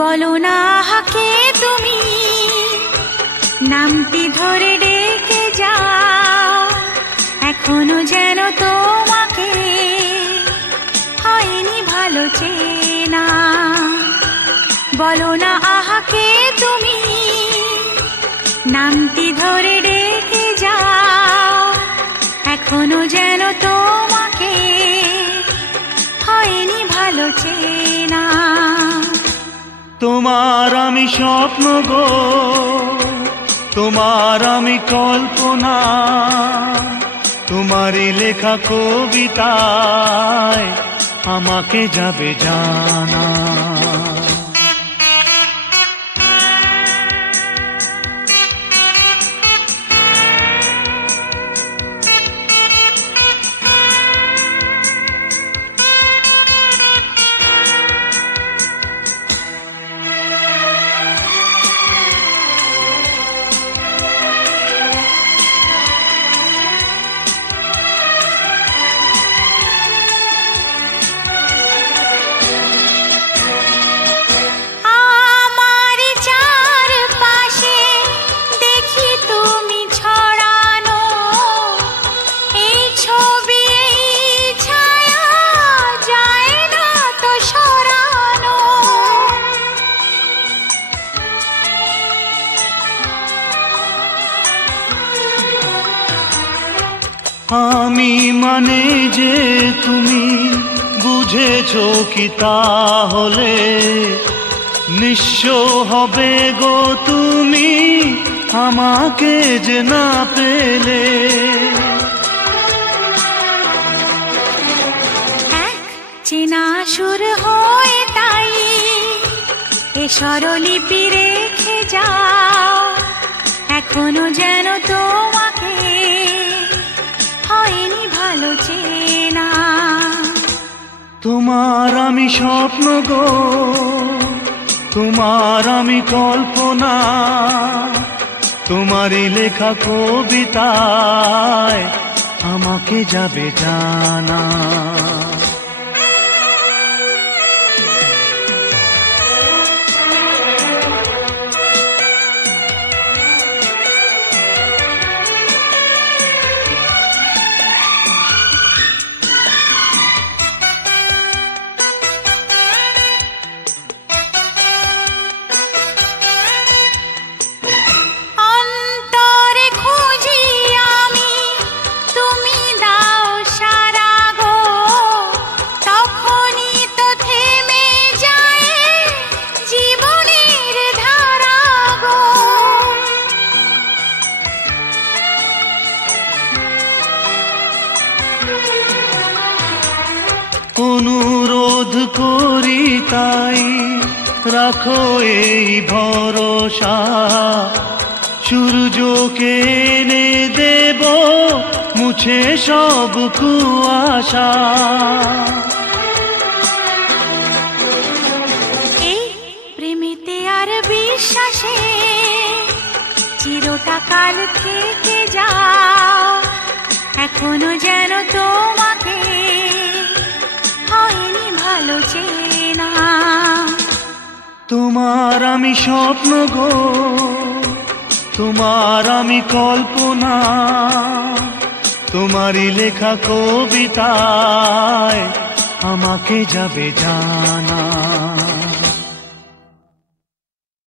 বলো না হাকে তুমি নামটি ধরে ডেকে যাও, এখনো যেন তোমাকে হয়নি ভালো চেনা। বলো না আহাকে তুমি নামটি ধরে ডেকে যাও, এখনো যেন তোমাকে হয়নি ভালো চেনা। তোমার আমি স্বপ্ন গো, তোমার আমি কল্পনা, তোমারই লেখা কবিতায় আমাকে যাবে জানা। আমি মানে যে তুমি বুঝেছো কি তাহলে নিঃস্ব হবে গো তুমি আমাকে যে না পেলে। এক চেনা সুর হয়ে তাই এ স্বরলিপি রেখে যাও, এখনো যেন তোমাকে হয়নি ভালো চেনা। তোমার আমি স্বপ্ন গো, তোমার আমি কল্পনা, তোমারই লেখা কবিতায় আমাকে যাবে জানা। অনুরোধ করি তাই রাখো এই ভরসা, সূর্যকে এনে দেব মুছে সব কুয়াশা। এই প্রেমেতে আর বিশ্বাসে চিরটা কাল থেকে যাও, এখনো যেন তোমাকে হয়নি ভালো চেনা। তোমার আমি স্বপ্ন গো, তোমার আমি কল্পনা, তোমারই লেখা কবিতায় আমাকে যাবে জানা।